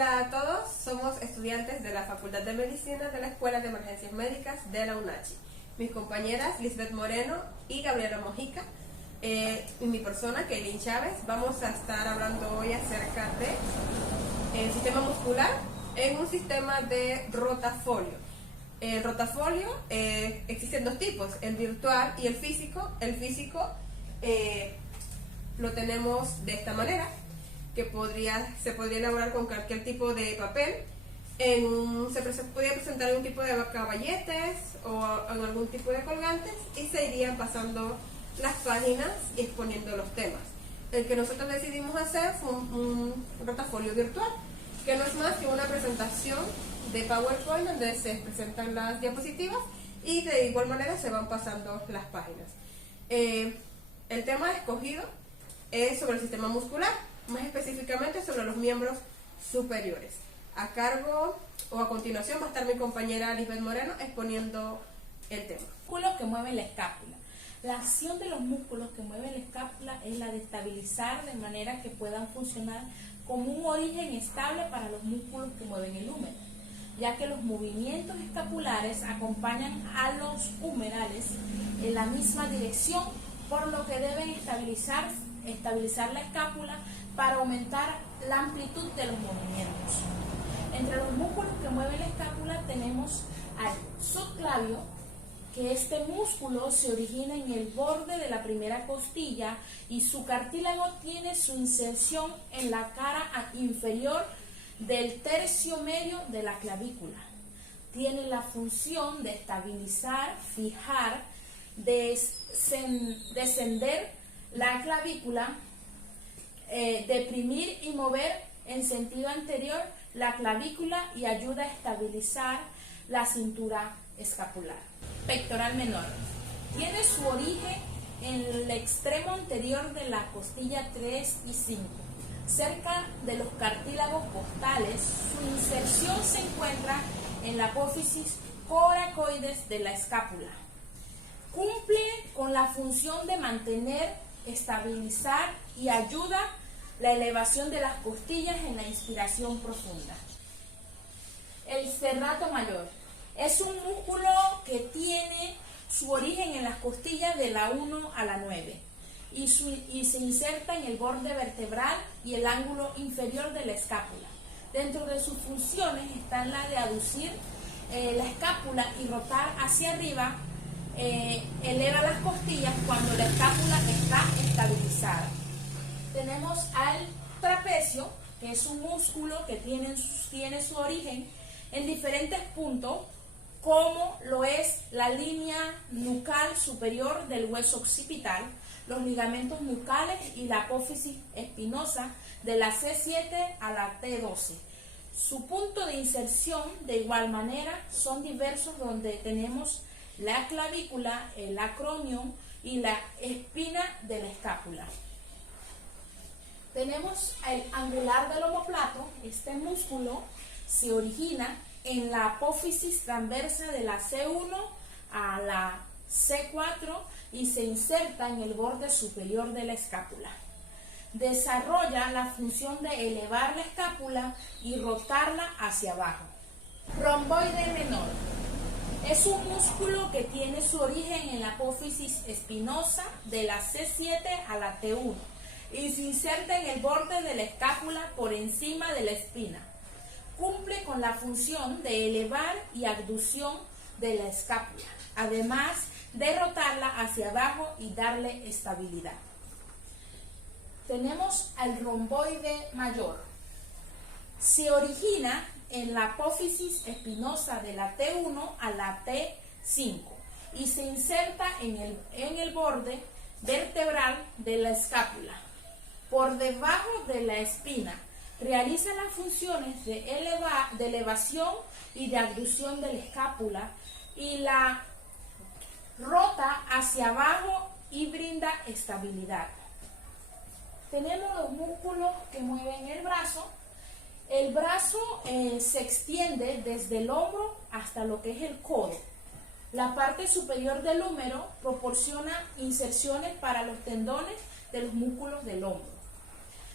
Hola a todos, somos estudiantes de la Facultad de Medicina de la Escuela de Emergencias Médicas de la UNACHI. Mis compañeras Lisbeth Moreno y Gabriela Mojica y mi persona, Kaylin Chávez, vamos a estar hablando hoy acerca del sistema muscular en un sistema de rotafolio. El rotafolio existen dos tipos, el virtual y el físico. El físico lo tenemos de esta manera, que se podría elaborar con cualquier tipo de papel. Se podría presentar en un tipo de caballetes o en algún tipo de colgantes y se irían pasando las páginas y exponiendo los temas. El que nosotros decidimos hacer fue un rotafolio virtual, que no es más que una presentación de PowerPoint donde se presentan las diapositivas y de igual manera se van pasando las páginas. El tema escogido es sobre el sistema muscular, más específicamente sobre los miembros superiores. A cargo o a continuación va a estar mi compañera Lisbeth Moreno exponiendo el tema. Músculos que mueven la escápula. La acción de los músculos que mueven la escápula es la de estabilizar de manera que puedan funcionar como un origen estable para los músculos que mueven el húmero, ya que los movimientos escapulares acompañan a los humerales en la misma dirección, por lo que deben estabilizar la escápula para aumentar la amplitud de los movimientos. Entre los músculos que mueven la escápula tenemos al subclavio, que este músculo se origina en el borde de la primera costilla y su cartílago tiene su inserción en la cara inferior del tercio medio de la clavícula. Tiene la función de estabilizar, fijar, descender la clavícula, deprimir y mover en sentido anterior la clavícula y ayuda a estabilizar la cintura escapular. Pectoral menor. Tiene su origen en el extremo anterior de la costilla 3 y 5, cerca de los cartílagos costales. Su inserción se encuentra en la apófisis coracoides de la escápula. Cumple con la función de mantener, estabilizar y ayuda la elevación de las costillas en la inspiración profunda. El serrato mayor es un músculo que tiene su origen en las costillas de la 1 a la 9 y se inserta en el borde vertebral y el ángulo inferior de la escápula. Dentro de sus funciones están la de aducir la escápula y rotar hacia arriba. Eleva las costillas cuando la escápula está estabilizada. Tenemos al trapecio, que es un músculo que tiene su origen en diferentes puntos, como lo es la línea nucal superior del hueso occipital, los ligamentos nucales y la apófisis espinosa de la C7 a la T12. Su punto de inserción, de igual manera, son diversos, donde tenemos la clavícula, el acromion y la espina de la escápula. Tenemos el angular del omóplato. Este músculo se origina en la apófisis transversa de la C1 a la C4 y se inserta en el borde superior de la escápula. Desarrolla la función de elevar la escápula y rotarla hacia abajo. Romboide menor. Es un músculo que tiene su origen en la apófisis espinosa de la C7 a la T1 y se inserta en el borde de la escápula por encima de la espina. Cumple con la función de elevar y abducción de la escápula, además de rotarla hacia abajo y darle estabilidad. Tenemos al romboide mayor. Se origina en la apófisis espinosa de la T1 a la T5 y se inserta en el borde vertebral de la escápula, por debajo de la espina. Realiza las funciones de elevación y de abducción de la escápula y la rota hacia abajo y brinda estabilidad. Tenemos los músculos que mueven el brazo. El brazo se extiende desde el hombro hasta lo que es el codo. La parte superior del húmero proporciona inserciones para los tendones de los músculos del hombro.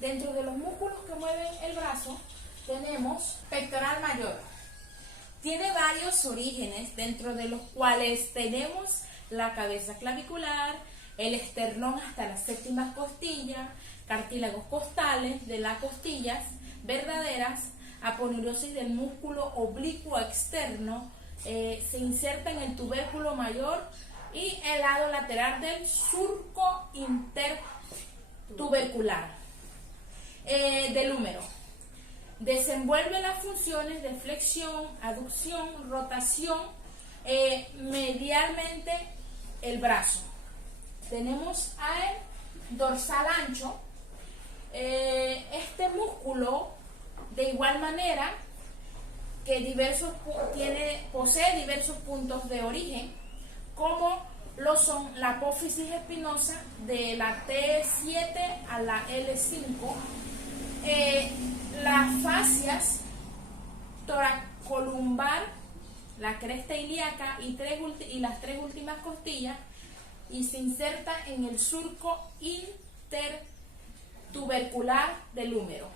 Dentro de los músculos que mueven el brazo tenemos pectoral mayor. Tiene varios orígenes, dentro de los cuales tenemos la cabeza clavicular, el esternón hasta las séptimas costillas, cartílagos costales de las costillas verdaderas, aponeurosis del músculo oblicuo externo, se inserta en el tubérculo mayor y el lado lateral del surco intertubercular del húmero. Desenvuelve las funciones de flexión, aducción, rotación medialmente el brazo. Tenemos al dorsal ancho. Este músculo, de igual manera, que posee diversos puntos de origen, como lo son la apófisis espinosa de la T7 a la L5, las fascias toracolumbar, la cresta ilíaca y las tres últimas costillas, y se inserta en el surco intertubercular del húmero.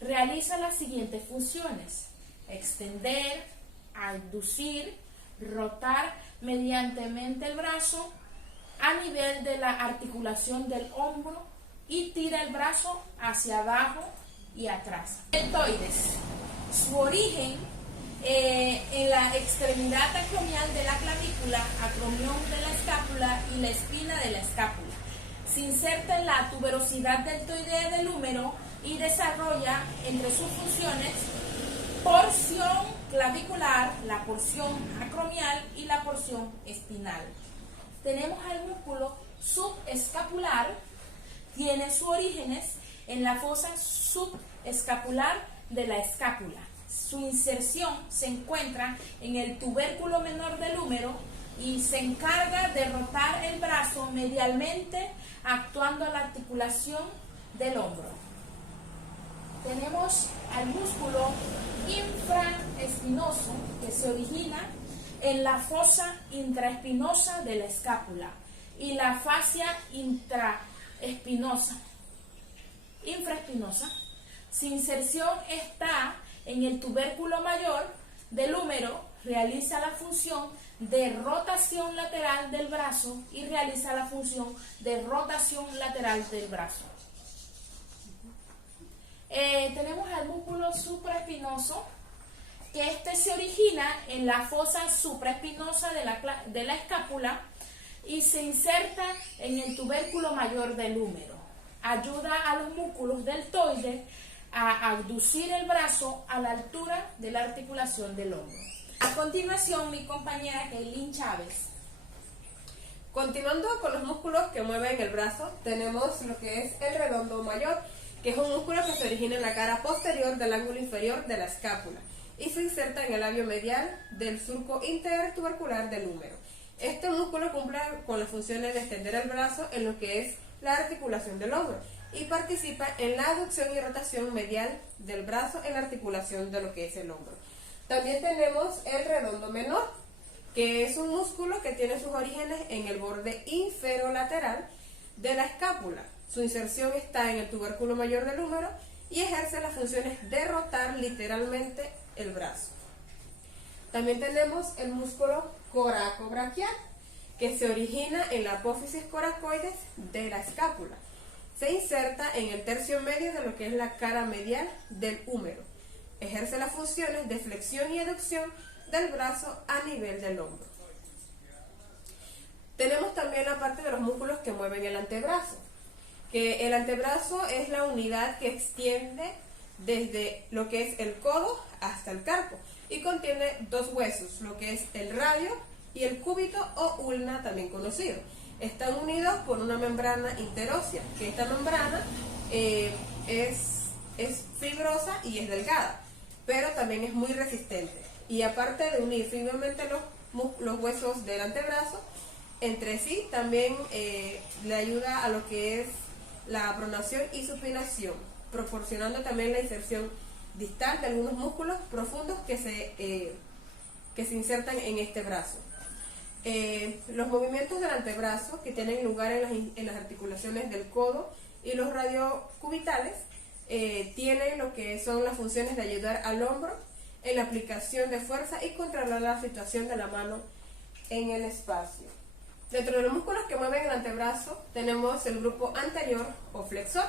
Realiza las siguientes funciones: extender, abducir, rotar mediantemente el brazo a nivel de la articulación del hombro y tira el brazo hacia abajo y atrás. Deltoides. Su origen en la extremidad acromial de la clavícula, acromión de la escápula y la espina de la escápula. Se inserta en la tuberosidad deltoidea del húmero y desarrolla entre sus funciones porción clavicular, la porción acromial y la porción espinal. Tenemos al músculo subescapular. Tiene sus orígenes en la fosa subescapular de la escápula. Su inserción se encuentra en el tubérculo menor del húmero y se encarga de rotar el brazo medialmente, actuando a la articulación del hombro. Tenemos al músculo infraespinoso, que se origina en la fosa intraespinosa de la escápula, y la fascia infraespinosa. Su inserción está en el tubérculo mayor del húmero, realiza la función de rotación lateral del brazo y realiza la función de rotación lateral del brazo. Tenemos al músculo supraespinoso, que este se origina en la fosa supraespinosa de la escápula y se inserta en el tubérculo mayor del húmero. Ayuda a los músculos deltoides a abducir el brazo a la altura de la articulación del hombro. A continuación, mi compañera Kaylin Chávez. Continuando con los músculos que mueven el brazo, tenemos lo que es el redondo mayor, que es un músculo que se origina en la cara posterior del ángulo inferior de la escápula y se inserta en el labio medial del surco intertubercular del húmero. Este músculo cumple con las funciones de extender el brazo en lo que es la articulación del hombro y participa en la aducción y rotación medial del brazo en la articulación de lo que es el hombro. También tenemos el redondo menor, que es un músculo que tiene sus orígenes en el borde inferolateral de la escápula. Su inserción está en el tubérculo mayor del húmero y ejerce las funciones de rotar literalmente el brazo. También tenemos el músculo coracobraquial, que se origina en la apófisis coracoides de la escápula. Se inserta en el tercio medio de lo que es la cara medial del húmero. Ejerce las funciones de flexión y aducción del brazo a nivel del hombro. Tenemos también la parte de los músculos que mueven el antebrazo, que el antebrazo es la unidad que extiende desde lo que es el codo hasta el carpo y contiene dos huesos, lo que es el radio y el cúbito o ulna, también conocido. Están unidos por una membrana interósea, que esta membrana es fibrosa y es delgada, pero también es muy resistente. Y aparte de unir firmemente los huesos del antebrazo entre sí, también le ayuda a lo que es la pronación y supinación, proporcionando también la inserción distal de algunos músculos profundos que se insertan en este brazo. Los movimientos del antebrazo, que tienen lugar en las articulaciones del codo y los radiocubitales, tiene lo que son las funciones de ayudar al hombro en la aplicación de fuerza y controlar la situación de la mano en el espacio. Dentro de los músculos que mueven el antebrazo tenemos el grupo anterior o flexor,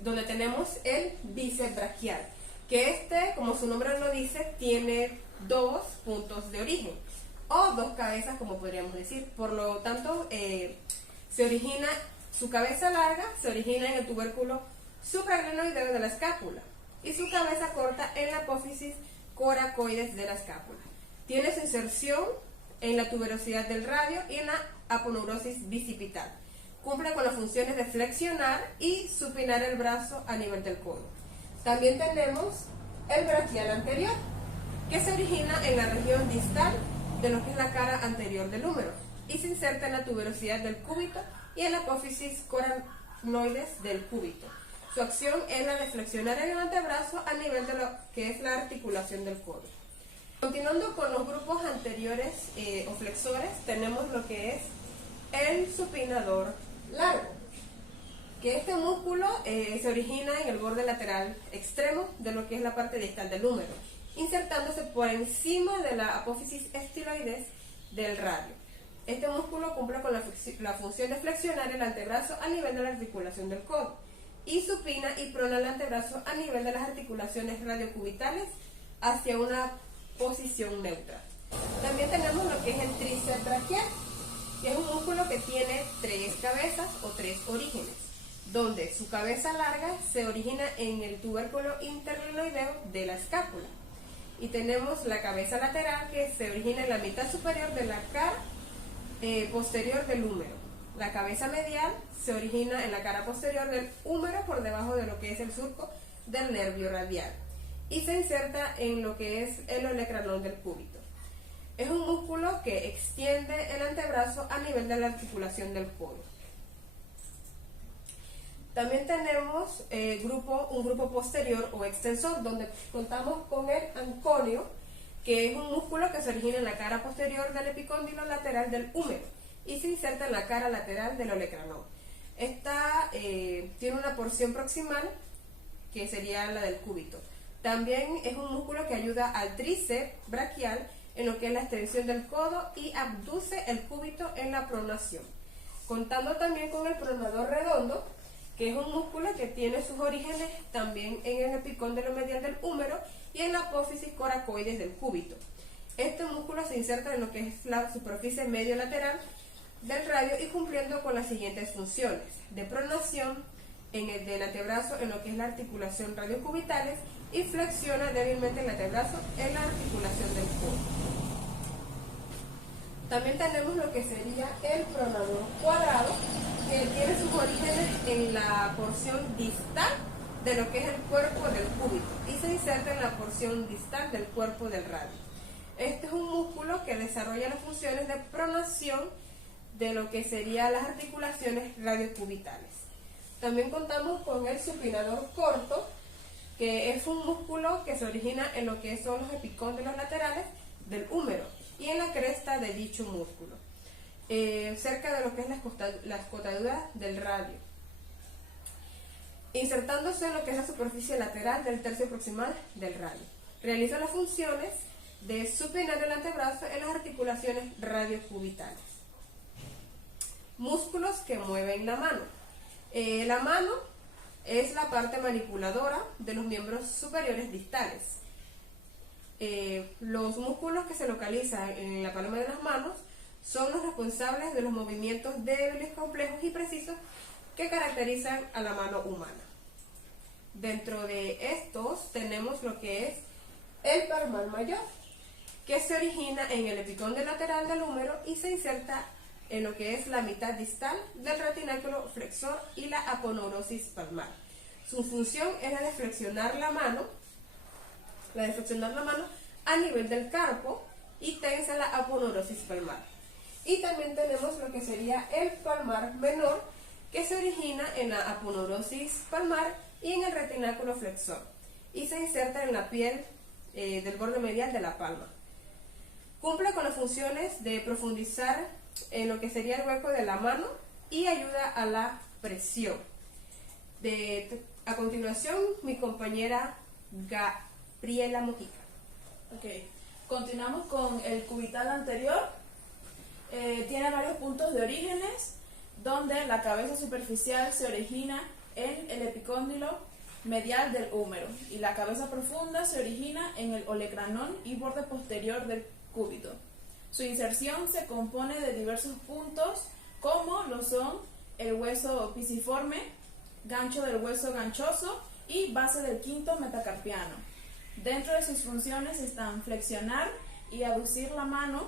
donde tenemos el bíceps braquial, que como su nombre lo dice, tiene dos puntos de origen, o dos cabezas, como podríamos decir. Por lo tanto, su cabeza larga se origina en el tubérculo supraglenoideo de la escápula, y su cabeza corta en la apófisis coracoides de la escápula. Tiene su inserción en la tuberosidad del radio y en la aponeurosis bicipital. Cumple con las funciones de flexionar y supinar el brazo a nivel del codo. También tenemos el braquial anterior, que se origina en la región distal de lo que es la cara anterior del húmero y se inserta en la tuberosidad del cúbito y en la apófisis coracoides del cúbito. Su acción es la de flexionar el antebrazo a nivel de lo que es la articulación del codo. Continuando con los grupos anteriores o flexores, tenemos lo que es el supinador largo, que este músculo se origina en el borde lateral extremo de lo que es la parte distal del húmero, insertándose por encima de la apófisis estiloides del radio. Este músculo cumple con la función de flexionar el antebrazo a nivel de la articulación del codo y supina y prona el antebrazo a nivel de las articulaciones radiocubitales hacia una posición neutra. También tenemos lo que es el tríceps braquial, que es un músculo que tiene tres cabezas o tres orígenes, donde su cabeza larga se origina en el tubérculo interglenoideo de la escápula, y tenemos la cabeza lateral que se origina en la mitad superior de la cara posterior del húmero. La cabeza medial se origina en la cara posterior del húmero por debajo de lo que es el surco del nervio radial y se inserta en lo que es el olecranon del cúbito. Es un músculo que extiende el antebrazo a nivel de la articulación del codo. También tenemos un grupo posterior o extensor, donde contamos con el anconio, que es un músculo que se origina en la cara posterior del epicóndilo lateral del húmero y se inserta en la cara lateral del olecranon. Esta tiene una porción proximal, que sería la del cúbito. También es un músculo que ayuda al tríceps braquial en lo que es la extensión del codo y abduce el cúbito en la pronación. Contando también con el pronador redondo, que es un músculo que tiene sus orígenes también en el epicóndilo medial del húmero y en la apófisis coracoides del cúbito. Este músculo se inserta en lo que es la superficie medio lateral del radio y cumpliendo con las siguientes funciones: de pronación del antebrazo en lo que es la articulación radiocubitales y flexiona débilmente el antebrazo en la articulación del codo. También tenemos lo que sería el pronador cuadrado, que tiene sus orígenes en la porción distal de lo que es el cuerpo del cúbito y se inserta en la porción distal del cuerpo del radio. Este es un músculo que desarrolla las funciones de pronación de lo que serían las articulaciones radiocubitales. También contamos con el supinador corto, que es un músculo que se origina en lo que son los epicóndilos laterales del húmero y en la cresta de dicho músculo, cerca de lo que es la escotadura del radio, insertándose en lo que es la superficie lateral del tercio proximal del radio. Realiza las funciones de supinar el antebrazo en las articulaciones radiocubitales. Músculos que mueven la mano. La mano es la parte manipuladora de los miembros superiores distales. Los músculos que se localizan en la palma de las manos son los responsables de los movimientos débiles, complejos y precisos que caracterizan a la mano humana. Dentro de estos tenemos lo que es el palmar mayor, que se origina en el epicóndilo lateral del húmero y se inserta en lo que es la mitad distal del retináculo flexor y la aponeurosis palmar. Su función es la de flexionar la mano a nivel del carpo y tensa la aponeurosis palmar. Y también tenemos lo que sería el palmar menor, que se origina en la aponeurosis palmar y en el retináculo flexor y se inserta en la piel del borde medial de la palma. Cumple con las funciones de profundizar en lo que sería el hueco de la mano y ayuda a la presión. A continuación, mi compañera Gabriela Mojica. Ok, continuamos con el cubital anterior. Tiene varios puntos de orígenes, donde la cabeza superficial se origina en el epicóndilo medial del húmero y la cabeza profunda se origina en el olecranón y borde posterior del cúbito. Su inserción se compone de diversos puntos, como lo son el hueso pisiforme, gancho del hueso ganchoso y base del quinto metacarpiano. Dentro de sus funciones están flexionar y aducir la mano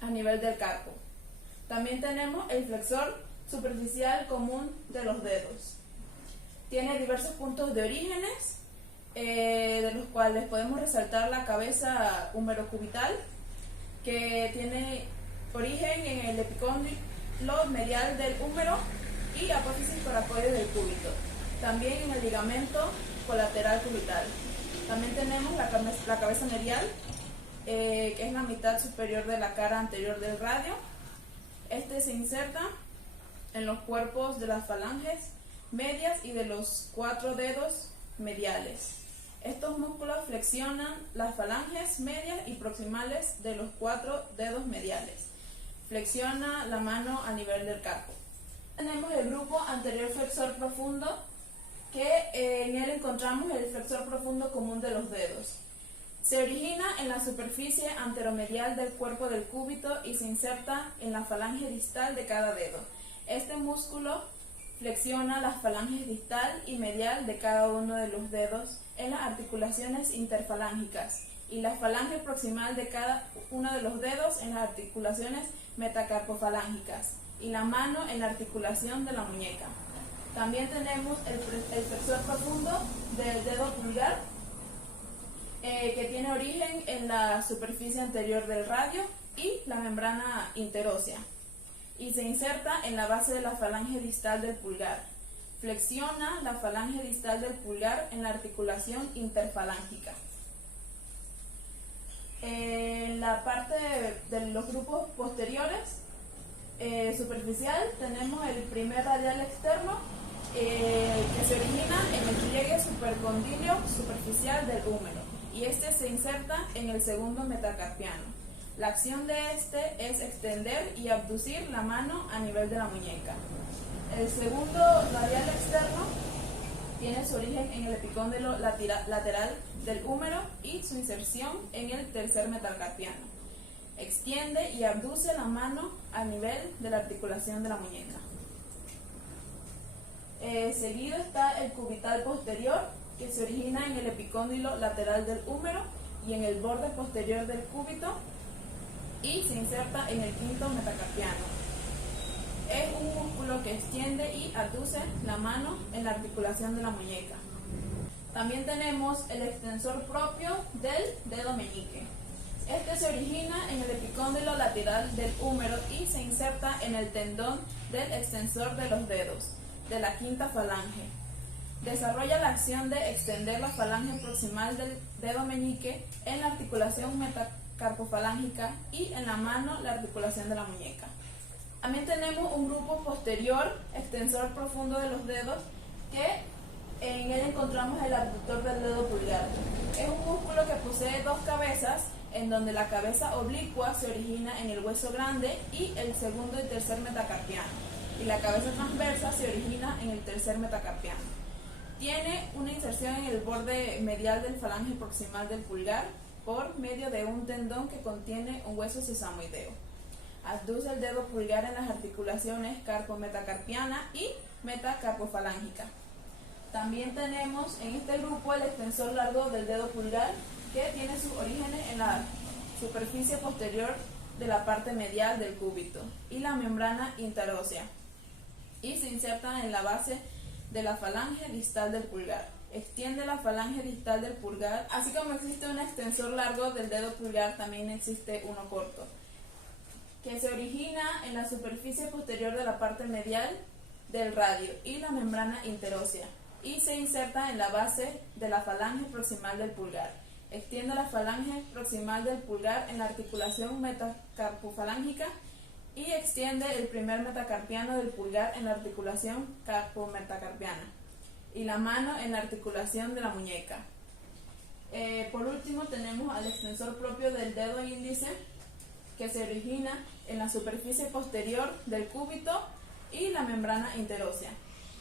a nivel del carpo. También tenemos el flexor superficial común de los dedos. Tiene diversos puntos de orígenes, de los cuales podemos resaltar la cabeza humerocubital, que tiene origen en el epicóndilo medial del húmero y apófisis coracoide del cúbito. También en el ligamento colateral cubital. También tenemos la cabeza medial, que es la mitad superior de la cara anterior del radio. Este se inserta en los cuerpos de las falanges medias y de los 4 dedos mediales. Estos músculos flexionan las falanges medias y proximales de los 4 dedos mediales. Flexiona la mano a nivel del carpo. Tenemos el grupo anterior flexor profundo, que en él encontramos el flexor profundo común de los dedos. Se origina en la superficie anteromedial del cuerpo del cúbito y se inserta en la falange distal de cada dedo. Este músculo flexiona las falanges distal y medial de cada uno de los dedos en las articulaciones interfalángicas y la falange proximal de cada uno de los dedos en las articulaciones metacarpofalángicas y la mano en la articulación de la muñeca. También tenemos el flexor profundo del dedo pulgar, que tiene origen en la superficie anterior del radio y la membrana interósea, y se inserta en la base de la falange distal del pulgar. Flexiona la falange distal del pulgar en la articulación interfalángica. En la parte de los grupos posteriores, superficial, tenemos el primer radial externo, que se origina en el pliegue supercondilio superficial del húmero, y este se inserta en el segundo metacarpiano. La acción de este es extender y abducir la mano a nivel de la muñeca. El segundo radial externo tiene su origen en el epicóndilo lateral del húmero y su inserción en el tercer metacarpiano. Extiende y abduce la mano a nivel de la articulación de la muñeca. Seguido está el cubital posterior, que se origina en el epicóndilo lateral del húmero y en el borde posterior del cúbito y se inserta en el quinto metacarpiano. Es un músculo que extiende y abduce la mano en la articulación de la muñeca. También tenemos el extensor propio del dedo meñique. Este se origina en el epicóndilo lateral del húmero y se inserta en el tendón del extensor de los dedos, de la quinta falange. Desarrolla la acción de extender la falange proximal del dedo meñique en la articulación metacarpofalángica y en la mano la articulación de la muñeca. También tenemos un grupo posterior, extensor profundo de los dedos, que en él encontramos el abductor del dedo pulgar. Es un músculo que posee 2 cabezas, en donde la cabeza oblicua se origina en el hueso grande y el segundo y tercer metacarpiano, y la cabeza transversa se origina en el tercer metacarpiano. Tiene una inserción en el borde medial del falange proximal del pulgar por medio de un tendón que contiene un hueso sesamoideo. Abduce el dedo pulgar en las articulaciones carpometacarpiana y metacarpofalángica. También tenemos en este grupo el extensor largo del dedo pulgar, que tiene sus orígenes en la superficie posterior de la parte medial del cúbito y la membrana interósea, y se inserta en la base de la falange distal del pulgar. Extiende la falange distal del pulgar. Así como existe un extensor largo del dedo pulgar, también existe uno corto, que se origina en la superficie posterior de la parte medial del radio y la membrana interósea, y se inserta en la base de la falange proximal del pulgar. Extiende la falange proximal del pulgar en la articulación metacarpofalángica y extiende el primer metacarpiano del pulgar en la articulación carpometacarpiana. y la mano en la articulación de la muñeca. Por último tenemos al extensor propio del dedo índice, que se origina en la superficie posterior del cúbito y la membrana interósea.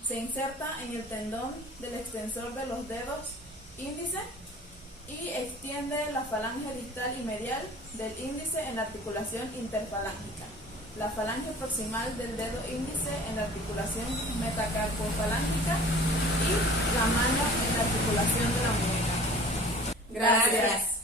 Se inserta en el tendón del extensor de los dedos índice y extiende la falange distal y medial del índice en la articulación interfalángica, la falange proximal del dedo índice en la articulación metacarpofalángica y la mano en la articulación de la muñeca. Gracias.